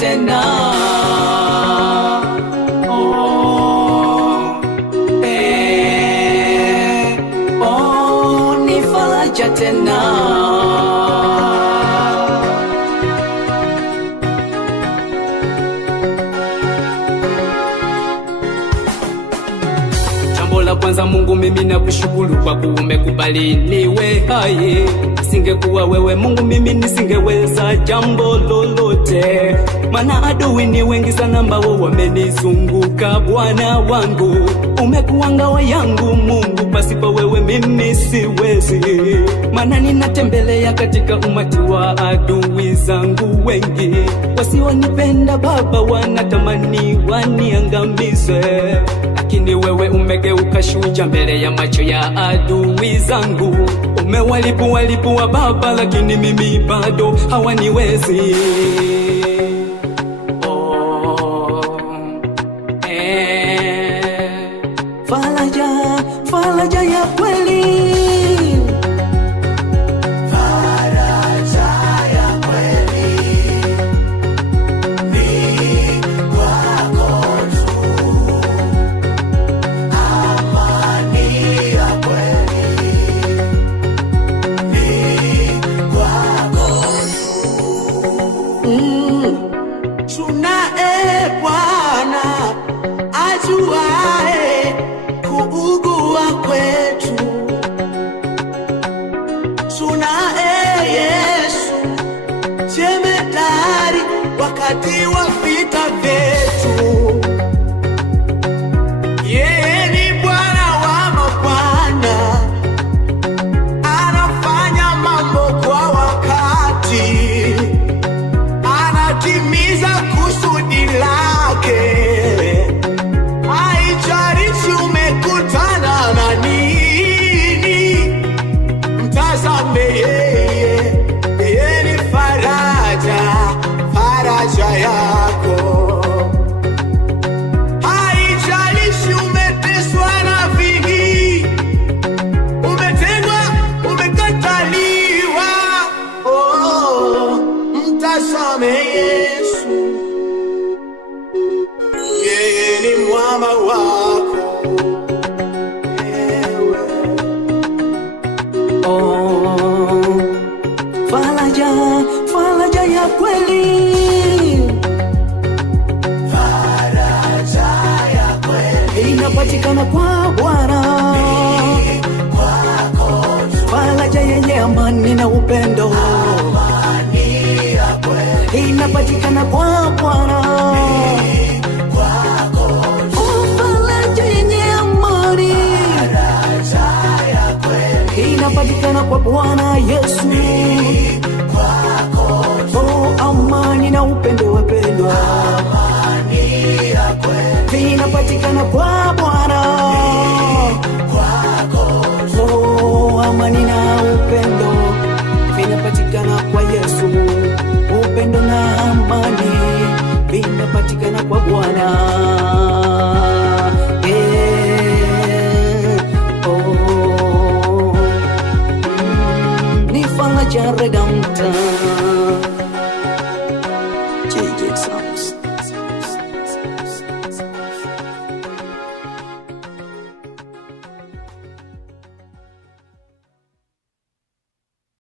tena. Ni faraja tena. Kwanza Mungu, mimi nakushukuru kwa kuwa umekubali niwe hai. Singekuwa wewe Mungu, mimi nisingeweza jambo lolote, maana adui ni wengi sana ambao wamenizunguka. Bwana wangu, umekuwa ngao yangu Mungu, pasipo wewe mimi siwezi, maana ninatembelea katika umati wa adui zangu wengi. Wasionipenda Baba, wanatamani waniangamize, lakini wewe umegeuka shujaa mbele ya macho ya adui zangu. Umewalipua Baba, lakini mimi bado hawaniwezi. Faraja ya kweli, faraja ya kweli ni kwako tu. Amani ya kweli ni kwako tu. Tunaye Bwana ajuaye kuugua kwetu, tunaye Yesu jemedari wakati wa vita vyetu. Yeye ni Bwana wa mabwana, anafanya mambo kwa wakati, anatimiza kusudi lake. Haijalishi umekutana na nini, mtazame yeye ni faraja yako. Haijalishi umeteswa na vingi, umetengwa, umekataliwa, mtazame Yesu, yeye ni mwamba wako. Faraja ya kweli, Faraja ya kweli inapatikana kwa Bwana. kwako tu. Faraja yenye amani na upendo, Amani ya kweli inapatikana kwa Bwana. kwako tu. Faraja yenye amani, Faraja ya kweli inapatikana kwa Bwana Yesu. kwako tu. Amani na upendo wapendwa, Amani ya kweli inapatikana kwa Bwana. kwako tu. Amani na upendo vinapatikana kwa Yesu. Upendo na amani vinapatikana kwa Bwana. Ni faraja